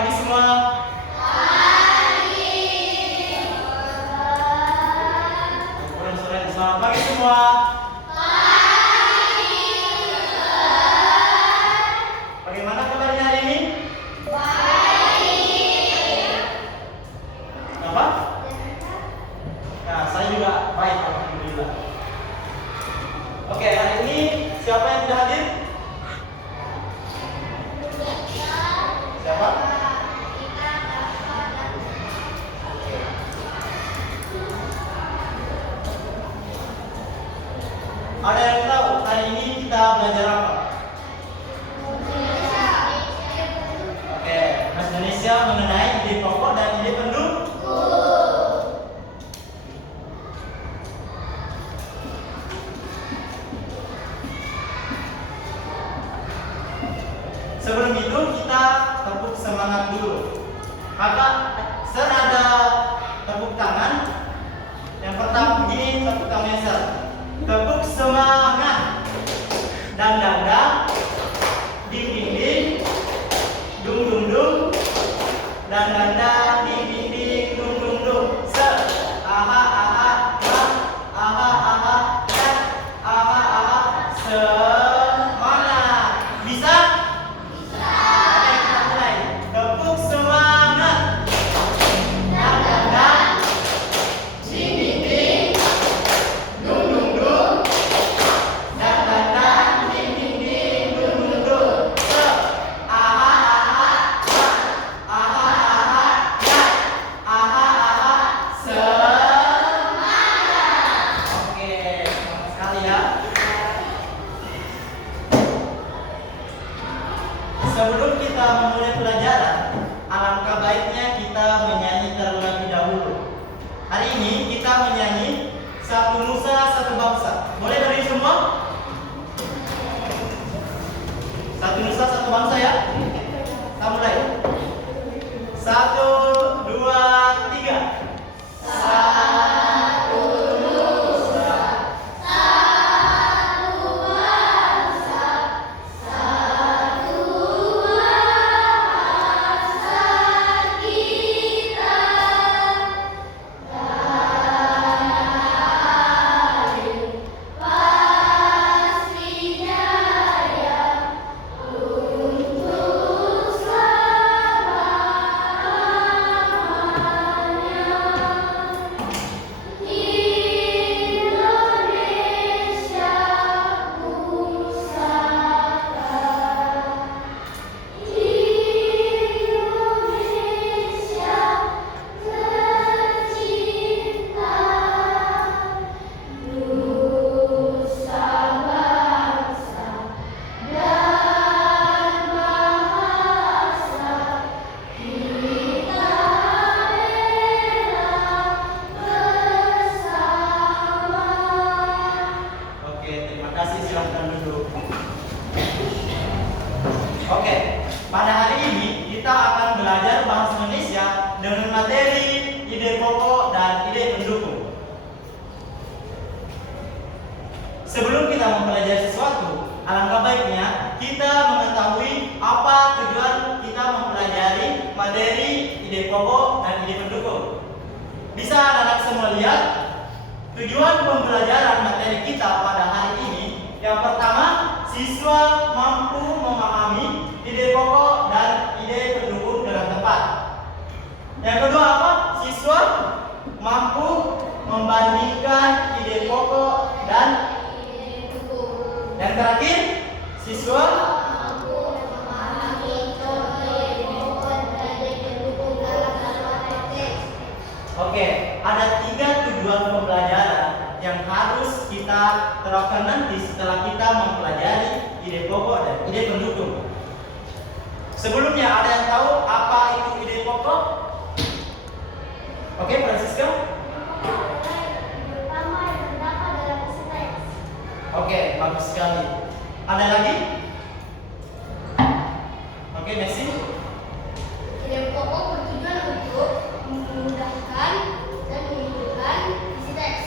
pagi semua. Pagi. Selamat pagi semua. Pagi. Bagaimana kabarnya hari ini? Baik. Apa? Nah, saya juga baik, alhamdulillah. Oke, hari ini siapa yang sudah hadir? Siapa? Ada yang tahu hari ini kita belajar apa? Oke, bahasa Indonesia mengenai ide pokok dan ide pendukung. Sebelum itu kita tepuk semangat dulu. Maka senada tepuk tangan. Yang pertama begini tepuk tangannya Sir. Tepuk semangat. Dan dada. Ding ding ding. Dung dung dung. Dan dada ding ding ding. Dung dung dung. Sir. Aha aha ha. Aha aha ya. Aha aha. Semangat. Bisa? Sebelum kita memulai pelajaran, alangkah baiknya kita menyanyi terlebih dahulu. Hari ini kita menyanyi Satu Nusa Satu Bangsa. Boleh dari semua? Satu Nusa Satu Bangsa ya? Kita mulai. 1, 2, 3. Satu Nusa. Oke, pada hari ini kita akan belajar bahasa Indonesia dengan materi ide pokok dan ide pendukung. Sebelum kita mempelajari sesuatu, alangkah baiknya kita mengetahui apa tujuan kita mempelajari materi ide pokok dan ide pendukung. Bisa anak-anak semua lihat tujuan pembelajaran materi kita pada hari ini. Yang pertama, siswa mampu memahami ide pokok dan ide pendukung dengan tepat. Yang kedua apa? Siswa mampu membandingkan ide pokok dan ide pendukung. Yang terakhir, siswa mampu memahami ide pokok dan ide pendukung dalam satu teks. Oke, ada 3 tujuan pembelajaran yang harus kita terapkan nanti setelah kita mempelajari ide pokok dan ide pendukung. Sebelumnya ada yang tahu apa itu ide pokok? Oke, Francisca? Pertama yang terdapat dalam isi teks. Oke, bagus sekali. Ada lagi? Oke, Messi? Ide pokok bertujuan untuk memudahkan dan menunjukkan isi teks.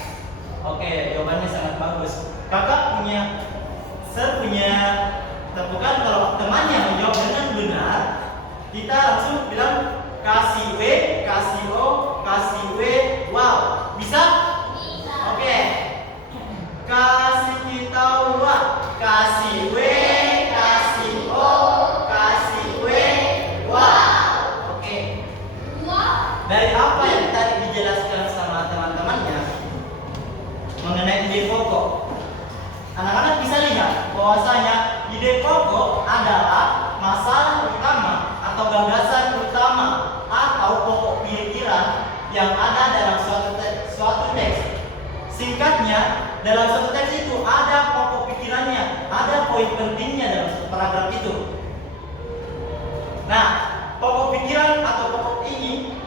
Oke, jawabannya sangat bagus. Kakak saya punya tepukan kalau temannya menjawab dengan benar, kita langsung bilang kasih W, kasih O, kasih W, wow. Bisa? Bisa. Oke. Kasih kita uang, kasih W, kasih O, kasih W, wow. Oke. Dari apa yang tadi dijelaskan sama teman-temannya mengenai ide pokok, anak-anak bisa lihat bahwasanya ide pokok adalah masalah utama atau gagasan utama atau pokok pikiran yang ada dalam suatu teks. Singkatnya, dalam suatu teks itu ada pokok pikirannya, ada poin pentingnya dalam suatu paragraf itu. Nah, pokok pikiran atau pokok ini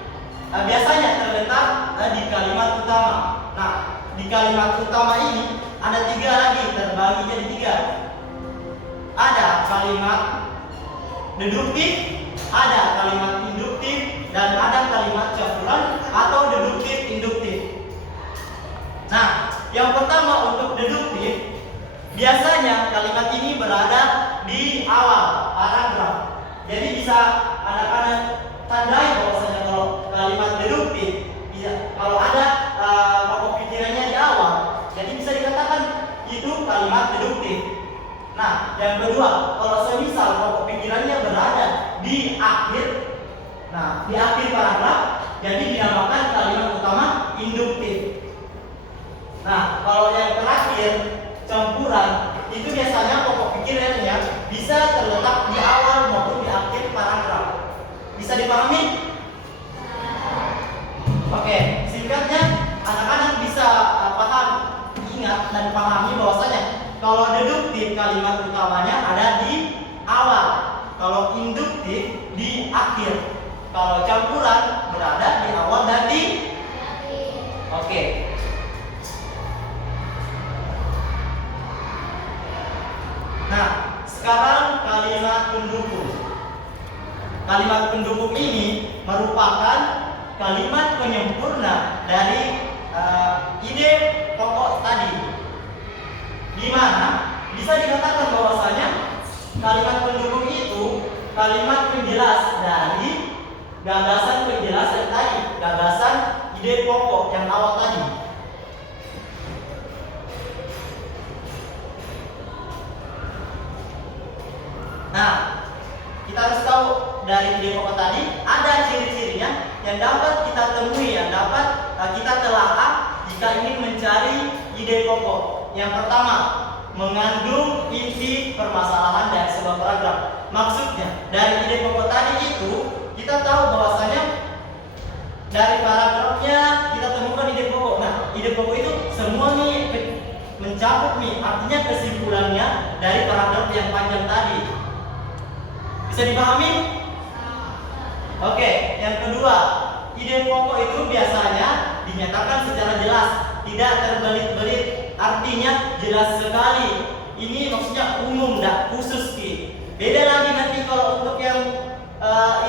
biasanya terletak di kalimat utama. Nah, di kalimat utama ini ada 3 lagi, terbagi jadi 3. Ada kalimat deduktif, ada kalimat induktif, dan ada kalimat campuran atau deduktif induktif. Nah, yang pertama untuk deduktif, biasanya kalimat ini berada di awal paragraf. Jadi bisa anak-anak tandai bahwasanya kalau kalimat deduktif, kalau ada pokok pikirannya di awal, jadi bisa dikatakan itu kalimat deduktif. Nah, yang kedua, kalau semisal pokok pikirannya berada di akhir, nah di akhir paragraf, jadi dinamakan kalimat utama induktif. Nah, kalau yang terakhir campuran, itu biasanya pokok pikirannya bisa terletak di awal maupun di akhir paragraf. Bisa dipahami? Oke, singkatnya anak-anak bisa paham, ingat dan pahami bahwasanya kalau deduktif kalimat utamanya ada di awal, kalau induktif di akhir, kalau campuran berada di awal dan di oke. Nah, sekarang kalimat pendukung. Kalimat pendukung ini merupakan kalimat penyempurna dari ide pokok tadi, di mana bisa dikatakan bahwasanya kalimat pendukung itu kalimat penjelas dari gagasan penjelasan tadi, gagasan ide pokok yang awal tadi. Nah, kita harus tahu dari ide pokok tadi ada ciri-cirinya yang dapat kita temui, yang dapat kita telaah jika ingin mencari ide pokok. Yang pertama, mengandung inti permasalahan dari sebuah paragraf. Maksudnya, dari ide pokok tadi itu kita tahu bahwasanya dari paragrafnya kita temukan ide pokok. Nah, ide pokok itu semua nih mencakup nih, artinya kesimpulannya dari paragraf yang panjang tadi. Bisa dipahami? Oke, yang kedua, ide pokok itu biasanya dinyatakan secara jelas, tidak terbelit-belit, artinya jelas sekali. Ini maksudnya umum, tidak khusus Ki. Beda lagi nanti kalau untuk yang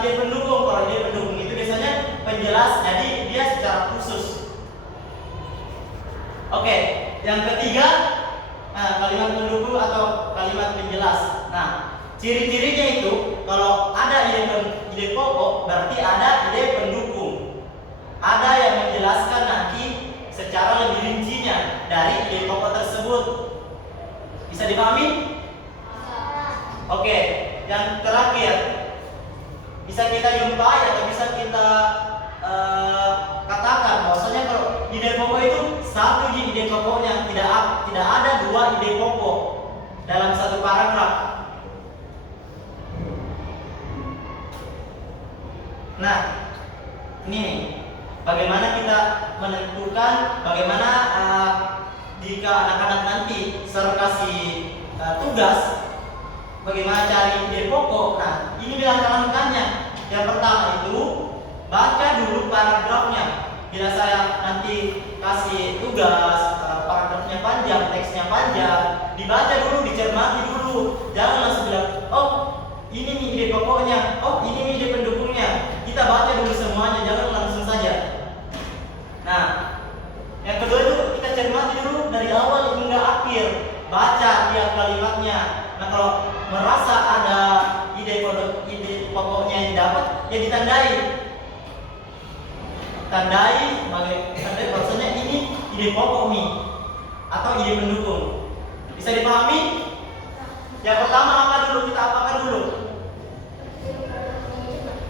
ide pendukung. Kalau ide pendukung itu biasanya penjelas, jadi dia secara khusus. Oke, yang ketiga, kalimat pendukung atau kalimat penjelas. Nah, ciri-cirinya itu kalau ada ide pokok berarti ada ide pendukung. Ada yang menjelaskan nanti secara lebih rincinya dari ide pokok tersebut. Bisa dipahami? Oke, yang terakhir bisa kita jumpai atau bisa kita katakan bahwasanya kalau ide pokok itu satu ide pokoknya, tidak ada 2 ide pokok dalam satu paragraf. Nah, ini nih, bagaimana kita menentukan bagaimana jika anak-anak nanti saya kasih tugas bagaimana cari ide pokok. Nah, ini langkah-langkahnya. Yang pertama itu baca dulu paragrafnya. Bila saya nanti kasih tugas paragrafnya panjang, teksnya panjang, dibaca dulu, dicermati dulu. Jangan langsung bilang, oh ini nih ide pokoknya, oh ini nih ide pendukungnya. Kita baca dulu semuanya, jangan langsung saja. Nah, yang kedua itu kita cermati dulu dari awal hingga akhir, baca tiap kalimatnya. Nah, kalau merasa ada ide pokoknya yang dapat, ya tandai. Tandai bahwasanya ini ide pokok nih atau ide pendukung. Bisa dipahami? Yang pertama apa dulu? Kita apakan dulu?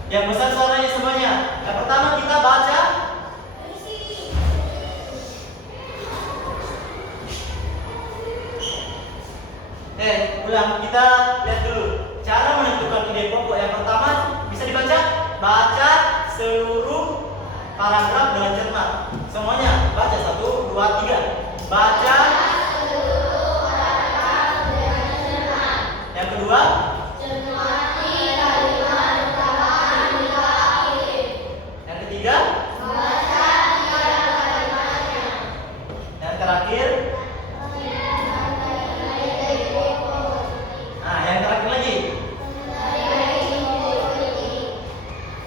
Yang besar suaranya semuanya. Yang pertama kita baca. Ulang, kita lihat dulu cara menentukan ide pokok. Yang pertama bisa dibaca. Baca seluruh paragraf dengan cermat. Semuanya baca 1, 2, 3. Baca seluruh paragraf dengan cermat. Yang kedua, cermati kalimat pertama hingga akhir. Yang ketiga, baca tiga kalimatnya. Yang terakhir, yang terakhir lagi.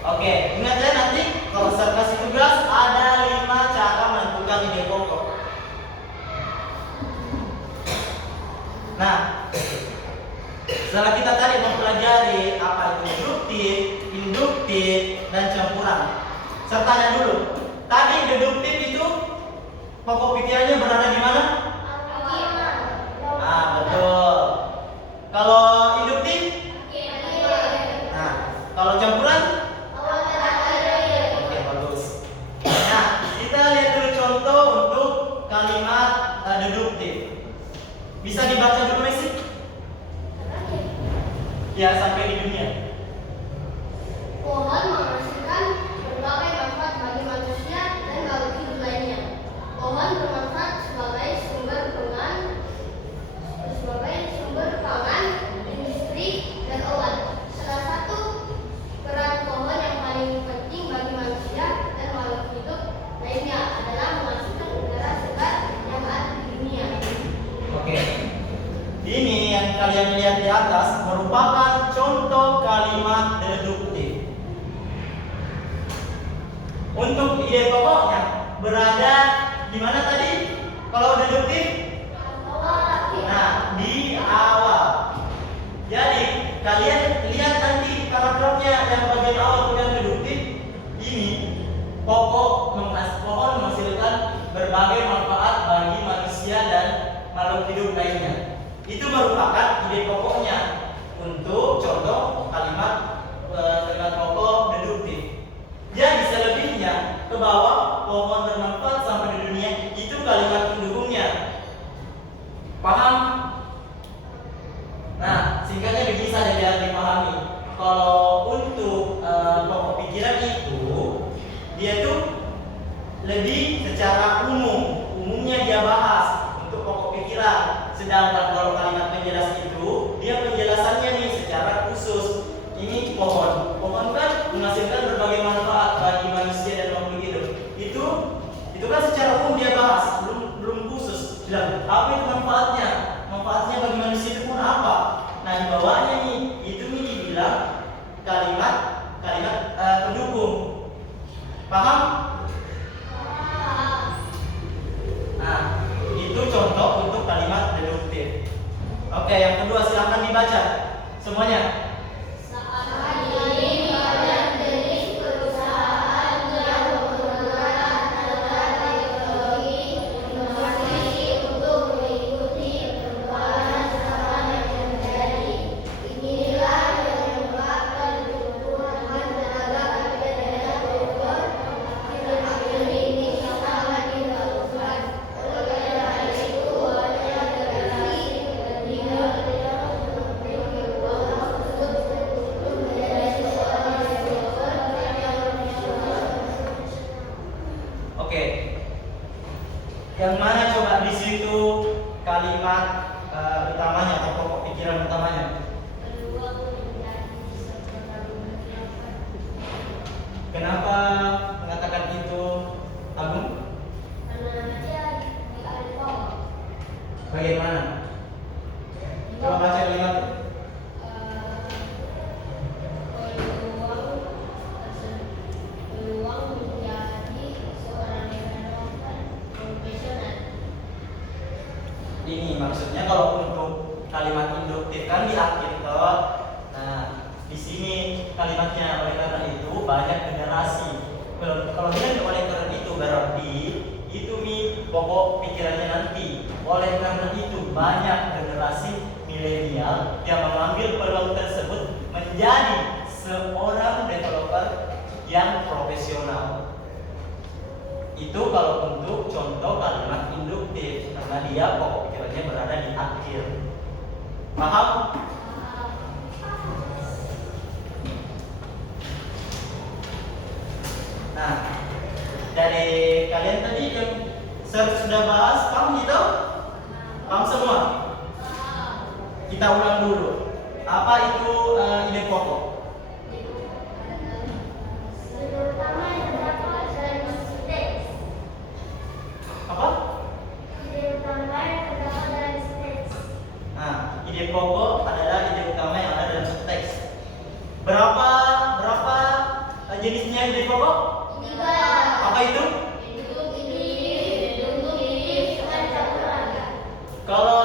Oke, ingat ya nanti kalau saya kasih tugas ada 5 cara menentukan ide pokok. Nah, setelah kita tadi mempelajari apa itu deduktif, induktif, dan campuran. Saya tanya dulu, tadi deduktif itu pokok pikirannya berada di mana? Betul. Kalau induktif? Nah, kalau campuran? Oke, bagus. Nah, kita lihat dulu contoh untuk kalimat deduktif. Bisa dibaca dulu, Messi? Ya, sampai di dunia. Pohon menghasilkan berbagai manfaat bagi manusia dan makhluk hidup lainnya. Pohon bermanfaat sebagai sumber pangan, industri, dan obat. Salah satu peran pohon yang paling penting bagi manusia dan makhluk hidup lainnya adalah menghasilkan udara segar yang ada di dunia. Oke. Ini yang kalian lihat di atas merupakan contoh kalimat deduktif. Untuk ide pokoknya berada di mana tadi? Kalau deduktif? Nah, di awal. Jadi kalian lihat nanti paragrafnya yang bagian awal yang deduktif. Ini pohon menghasilkan berbagai manfaat bagi manusia dan makhluk hidup lainnya. Itu merupakan ide pokoknya untuk contoh kalimat pokok deduktif. Jadi selebihnya ke bawah, pohon bermanfaat sampai di dunia, itu kalimat pendukungnya. Paham? Nah, singkatnya begini saja biar dipahami. Kalau untuk pokok pikiran itu, dia tuh lebih secara umumnya dia bahas untuk pokok pikiran. Sedangkan kalau kalimat penjelas itu, dia penjelasannya nih secara khusus. Ini pohon kan menghasilkan berbagai manfaat bagi manusia dan makhluk hidup. Itu kan secara umum dia bahas, belum khusus. Bilang apa itu manfaatnya? Manfaatnya bagi manusia itu pun apa? Nah, di bawahnya nih, itu nih dibilang kalimat pendukung. Paham? Nah, itu contoh untuk kalimat deduktif. Oke, yang kedua silakan dibaca semuanya. Saat ini banyak jenis perusahaan yang menggunakan alat teknologi inovasi untuk mengikuti perubahan zaman yang terjadi. Inilah yang menyebabkan kebutuhan tenaga kerja dan labor akhir-akhir ini sangat dibutuhkan. Oleh karena itu, banyak generasi meninggal untuk berubah untuk menjadi seorang developer yang profesional. Oke. Yang mana coba di situ kalimat utamanya atau pokok pikiran utamanya? Peluang menjadi seorang developer. Kenapa mengatakan itu, Agung? Karena dia di Alfa. Bagaimana? Coba baca kalimat. Peluang menjadi seorang developer profesional. Ini maksudnya kalau untuk kalimat induktif kan di akhir toh. Nah, di sini kalimatnya oleh karena itu banyak generasi. Kalau bilang oleh karena itu berarti itu pokok pikirannya nanti. Oleh karena itu banyak generasi milenial yang mengambil peluang tersebut menjadi seorang developer yang profesional. Itu kalau untuk contoh kalimat induktif, karena dia pokok pikirannya berada di akhir. Paham? Nah, dari kalian tadi yang sudah bahas, paham gitu? Paham semua? Kita ulang dulu. Apa itu ide pokok? Apa? Nah, ide pokok adalah ide utama yang ada dalam suatu teks. Berapa jenisnya ide pokok? Apa itu? Kalau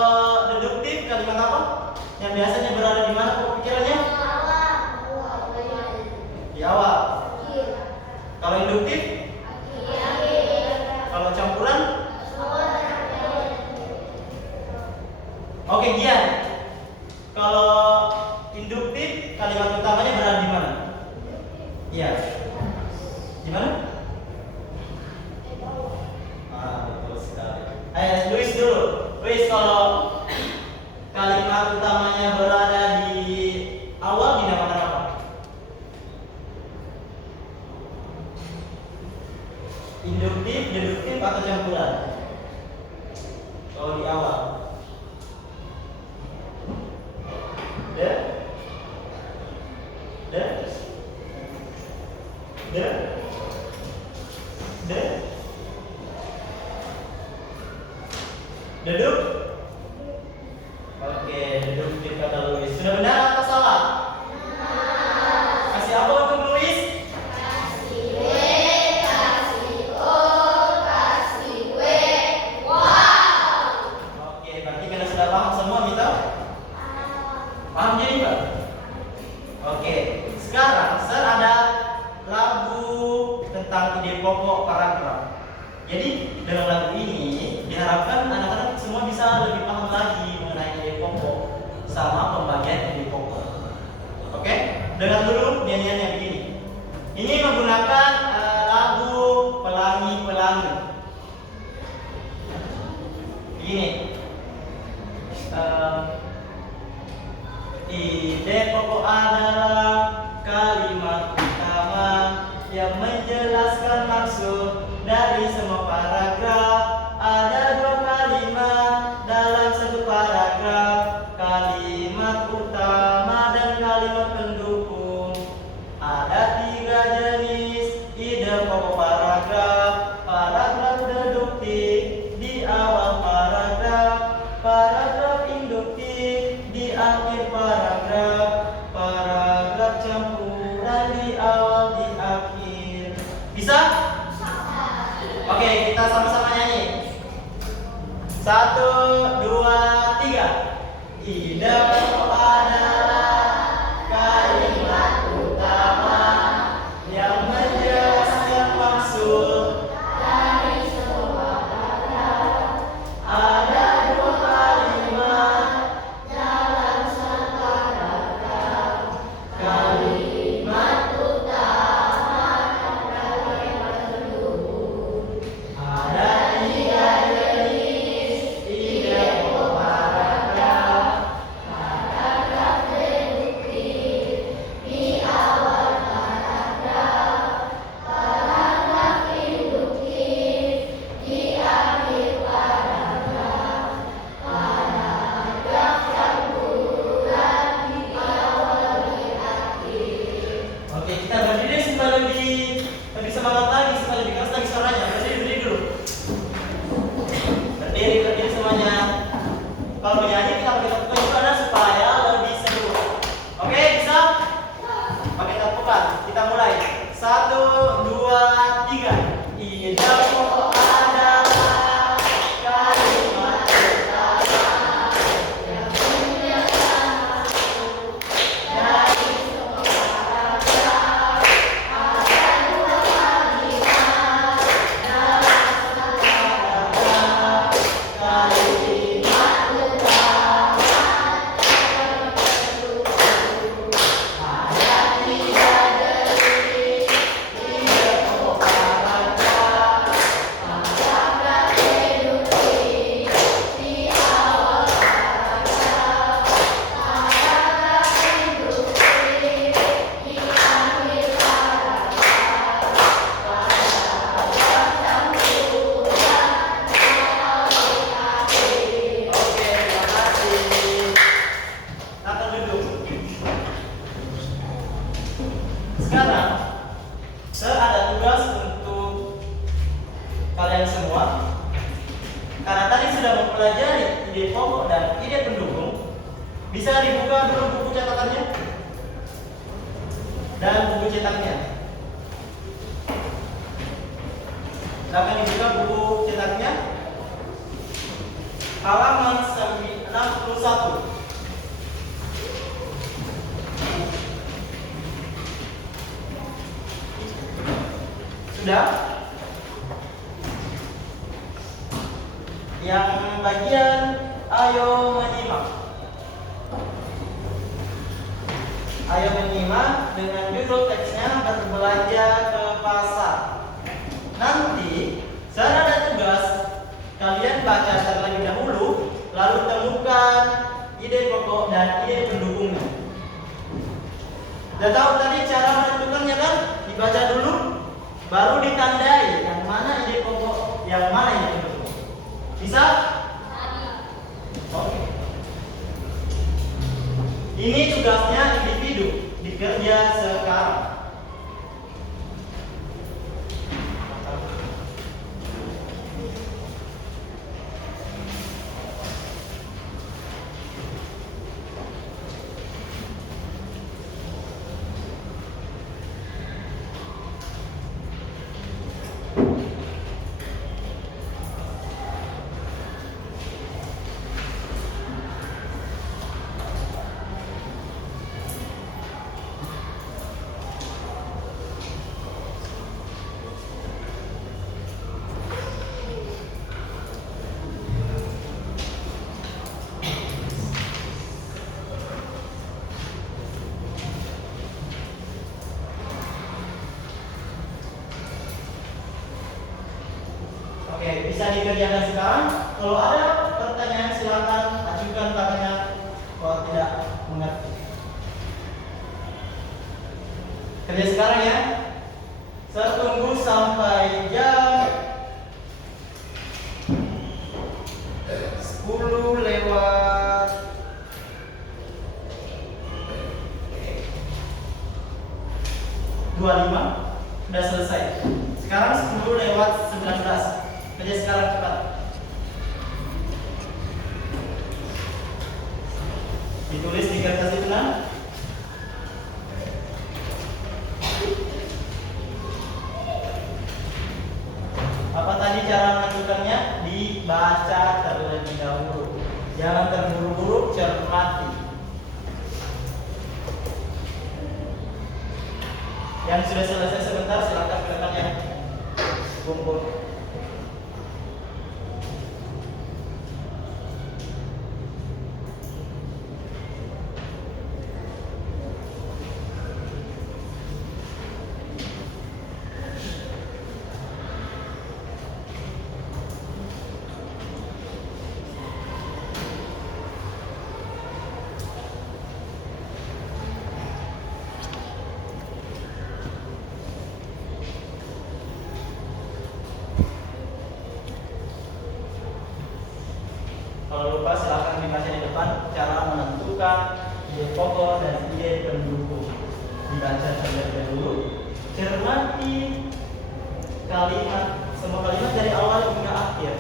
deduktif kalimat apa? Yang biasanya berada di mana pokok pikirannya? Di awal. Kalau induktif? Kalau campuran? Oke, Gian. Kalau induktif kalimat utamanya berada di mana? Iya. Di mana? Betul sekali. Ayo, Luis dulu. Luis, kalau kalimat utamanya berada di awal dinamakan apa? Induktif, deduktif, atau campuran? Kalau di awal. Deduk. Oke, deduktif kata Luis. Sudah benar atau salah? Kasih apa untuk Luis? Kasih O, kasih W. Wow. Oke, berarti kalian sudah paham semua, Mita? Paham jadi, Pak? Oke, sekarang ada lagu tentang ide pokok paragraf. Jadi dalam lagu ini diharapkan anak-anak semua bisa lebih paham lagi mengenai ide pokok sama pembagian ide pokok. Oke, dengar dulu nyanyiannya begini. Ini menggunakan lagu Pelangi-Pelangi. Begini. Ide pokok adalah kalimat utama yang menjelaskan maksud dari semua paragraf. Ada 2 kalimat dalam satu paragraf, kalimat utama dan kalimat pendukung. Ada 3 jenis ide pokok paragraf. Paragraf deduktif di awal paragraf, paragraf induktif di akhir paragraf, paragraf campuran di awal di akhir. Bisa? Oke, kita sama-sama nyanyi. 1, 2, 3. Ide pokok adalah kalimat utama yang menjelaskan maksud dari semua paragraf. Ada 2 kalimat dalam satu paragraf, kalimat utama dan kalimat pendukung. Ada 3 jenis ide pokok paragraf. Paragraf deduktif di awal paragraf, paragraf induktif di akhir paragraf, paragraf campuran di awal di akhir. Oke, kita berdiri supaya lebih semangat lagi, supaya lebih keras lagi suaranya. Berdiri dulu. Berdiri semuanya. Kalau menyanyi kita pakai tepukan juga ada supaya lebih seru. Oke, bisa? Pakai tepukan. Kita mulai. 1, 2, 3. Ide pokok adalah kalimat utama yang menjelaskan maksud dari semua paragraf. kalian semua, karena tadi sudah mempelajari ide pokok dan ide pendukung, bisa dibuka dulu buku catatannya dan buku cetaknya. Silakan dibuka buku cetaknya. Halaman 61. Sudah? Yang bagian ayo menyimak. Ayo menyimak dengan judul teksnya berbelanja ke pasar. Nanti saya ada tugas kalian baca terlebih dahulu, lalu temukan ide pokok dan ide pendukungnya. Sudah tahu tadi cara menentukannya kan? Dibaca dulu, baru ditandai yang mana ide pokok, yang mana ide pendukung. Bisa? Oke. Ini tugasnya individu dikerja sekarang. Oke, bisa dikerjakan sekarang. Kalau ada pertanyaan silakan ajukan tangannya kalau tidak mengerti. Kerja sekarang ya. Saya tunggu sampai jam 10 lewat 25. Sudah selesai. Sekarang 10 lewat 19. Kerja sekarang cepat. Ditulis di kertas itu kan? Apa tadi cara menentukannya? Dibaca terlebih dahulu. Jangan terburu-buru, cermati. Yang sudah selesai sebentar silakan ke rekan yang kumpul. Kalau lupa silahkan dibaca di depan cara menentukan ide pokok dan ide pendukung. Dibaca terlebih dahulu. Cermati kalimat, semua kalimat dari awal hingga akhir.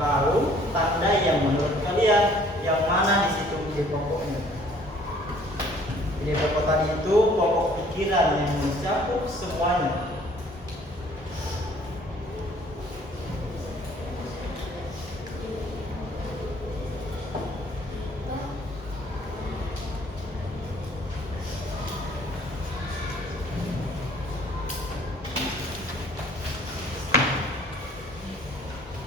Lalu tandai yang menurut kalian yang mana di situ ide pokoknya. Ide pokok tadi itu pokok pikiran yang mencakup semuanya.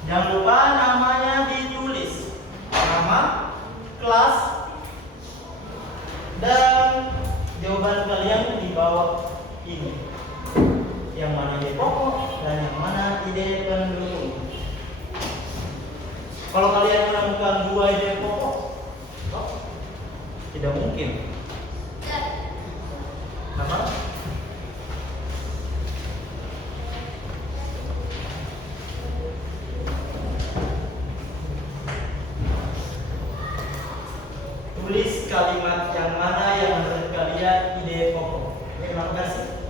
Jangan lupa namanya ditulis, nama, kelas, dan jawaban kalian di bawah ini. Yang mana ide pokok dan yang mana ide pendukung. Kalau kalian menemukan dua ide pokok, tidak mungkin. Nama? Tulis kalimat yang mana yang menurut kalian ide pokok. Terima kasih.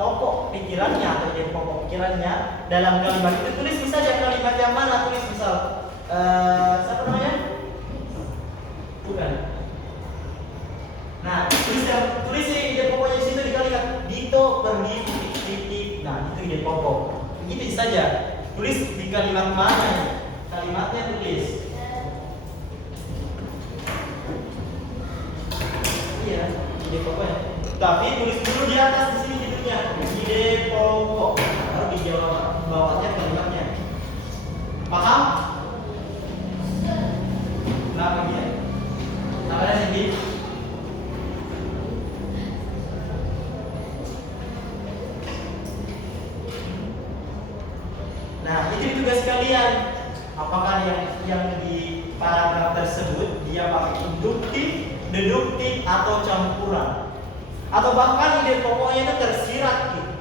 pokok pikirannya atau ide pokok pikirannya dalam kalimat itu, tulis saja kalimat yang mana. Tulis misal siapa namanya? Bukan. Nah, tulis ide pokoknya di situ di kalimat. Dito pergi titik. Nah, itu ide pokok. Begitu saja. Tulis di kalimat mana ya? Kalimatnya tulis. Iya, ide pokoknya. Tapi tulis dulu di atas di sini judulnya ide pokok. Baru dijawab bawahnya kalimatnya. Paham? Kenapa dia? Namanya Cindy? Nah, itu tugas kalian. Apakah yang di paragraf tersebut dia pakai induktif, deduktif, atau campuran? Atau bahkan ide pokoknya itu tersirat gitu,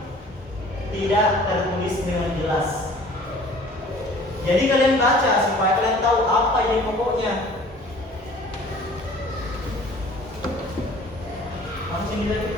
tidak tertulis dengan jelas. Jadi kalian baca supaya kalian tahu apa ide pokoknya. Kamu sini lagi.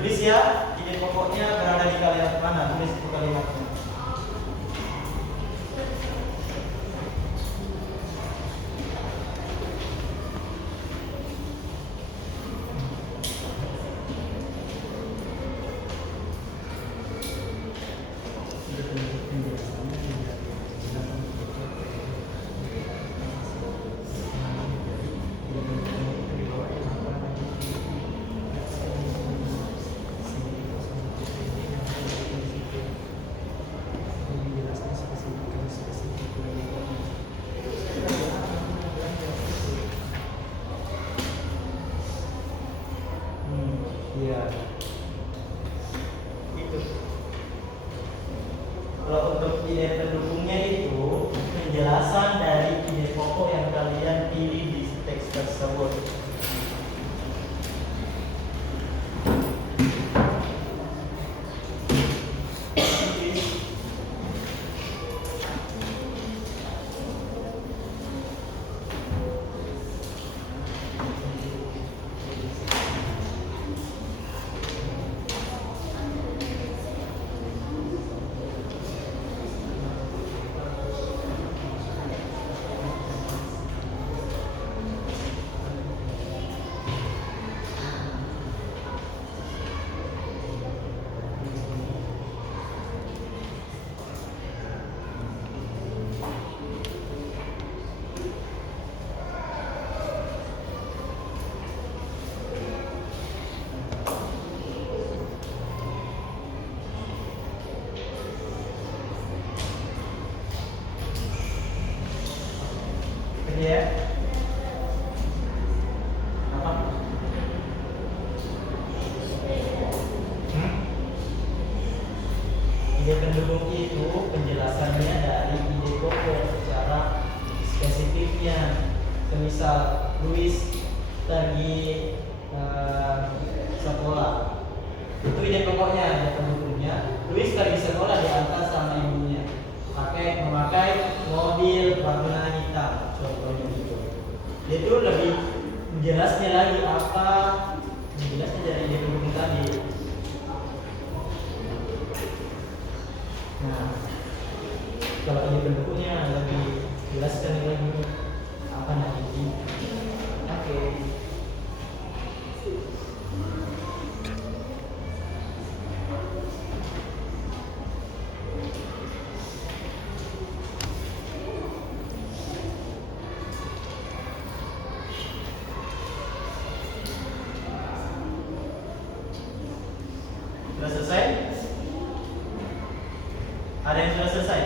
Tulis ya, ide pokoknya berada di kalimat mana? Tulis itu kalimatnya. Iya. Itu. Kalau untuk ide pendukungnya itu penjelasan dari ide pokok yang kalian pilih di teks tersebut. Ya. Apa? Ide pendukung itu penjelasannya dari ide pokok secara spesifiknya. Semisal Luis pergi sekolah, itu ide pokoknya, ide pendukungnya. Luis pergi sekolah diantar sama ibunya, memakai mobil warna hitam, contohnya gitu. Itu lebih jelasnya lagi apa jelasnya dari ide pendukung tadi. Nah, kalau ide pendukungnya lebih jelaskan lagi apa nanti. Oke. Sudah selesai? Ada yang sudah selesai?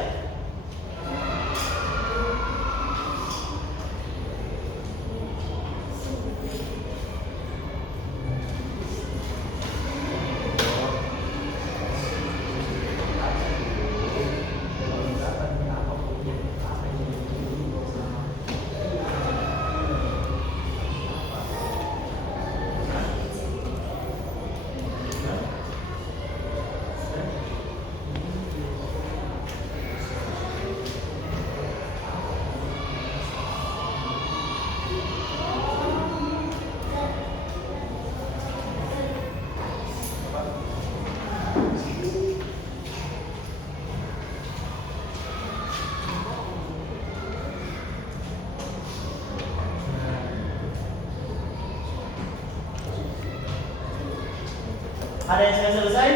Ada yang sudah selesai?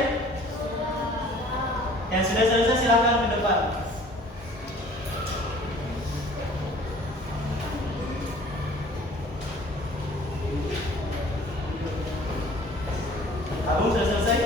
Yang sudah selesai silakan ke depan. Agung sudah selesai?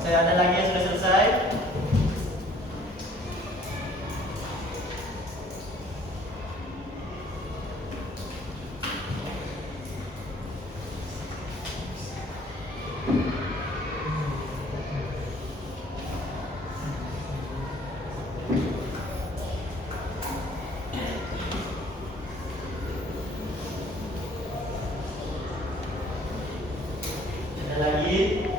Masih ada lagi yang sudah selesai? Ada lagi?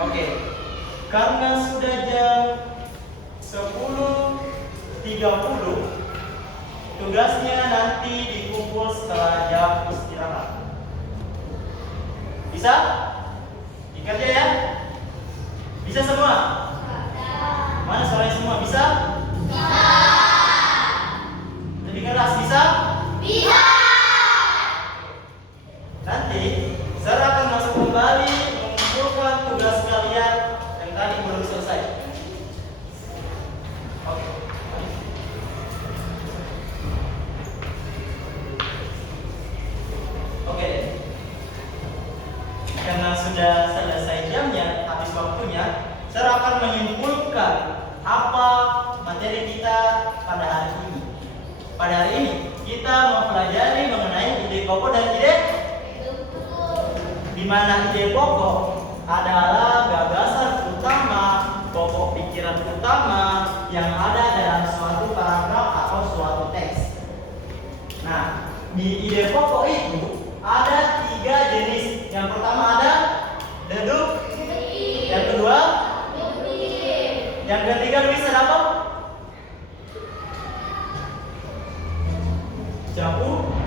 Oke, karena sudah jam 10.30, tugasnya nanti dikumpul setelah jam istirahat. Bisa? Dikerja ya? Bisa semua? Mana suaranya semua? Bisa? Lebih keras bisa? Nanti Sarah akan masuk kembali mengumpulkan tugas kalian yang tadi belum selesai. Oke. Oke. Karena sudah selesai jamnya, habis waktunya, Sarah akan menyimpulkan apa materi kita pada hari ini. Pada hari ini kita mempelajari mengenai ide pokok dan ide di mana ide pokok adalah gagasan utama, pokok pikiran utama yang ada dalam suatu paragraf atau suatu teks. Nah, di ide pokok itu ada 3 jenis. Yang pertama ada deduktif, yang kedua, yang ketiga bisa apa? Campur.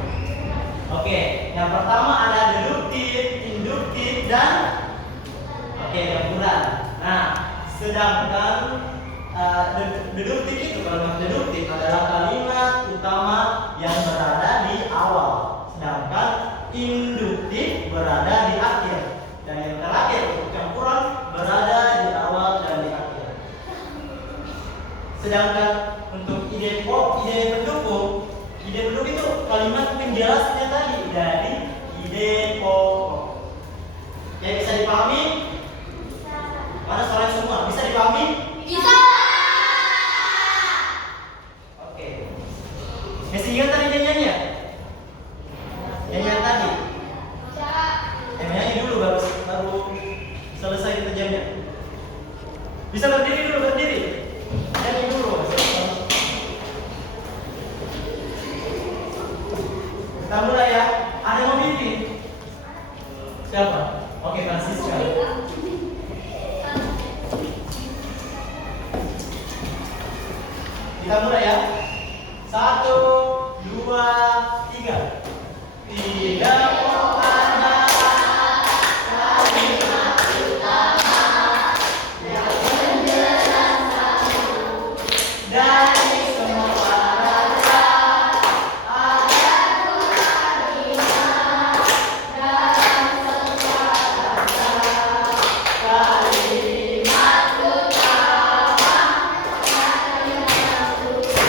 Oke, yang pertama ada deduktif, induktif, dan campuran. Nah, sedangkan deduktif itu, kalimat deduktif adalah kalimat utama yang berada di awal, sedangkan induktif berada di akhir, dan yang terakhir untuk campuran berada di awal dan di akhir. Sedangkan untuk ide pendukung itu kalimat penjelasnya tadi dari ide pokok. Oke, bisa dipahami? Mana suara semua? Bisa dipahami? Bisa. Oke. Masih ingat tadi nyanyiannya? Nyanyian tadi? Nyanyi dulu baru selesai kita jamnya. Bisa berdiri dulu, berdiri. Nyanyi dulu. Kita mulai ya. Ada yang mau pimpin? Siapa? Oke, Francisca. Kita mulai ya. 1, 2, 3. Tidak mau ada kalimat utama yang menjelaskan dari semua paragraf. Ada 2 kalimat dalam semua paragraf. Kalimat utama, kalimat utama.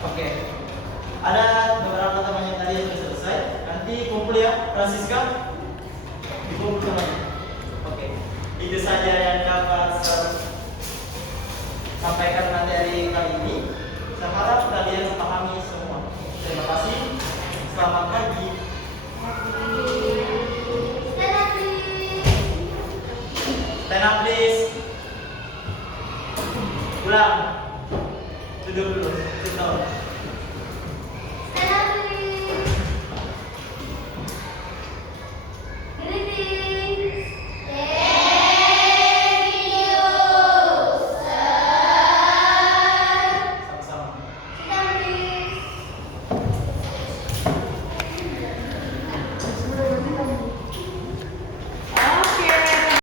Oke. Ada beberapa teman yang tadi yang sudah selesai. Nanti kumpul ya, Francisca. Dikumpul temannya. Oke. Itu saja yang dapat saya sampaikan materi kali ini. Saya harap kalian memahami semua. Terima kasih. Selamat pagi. Stand up please. Ulang. Duduk dulu. Sit down.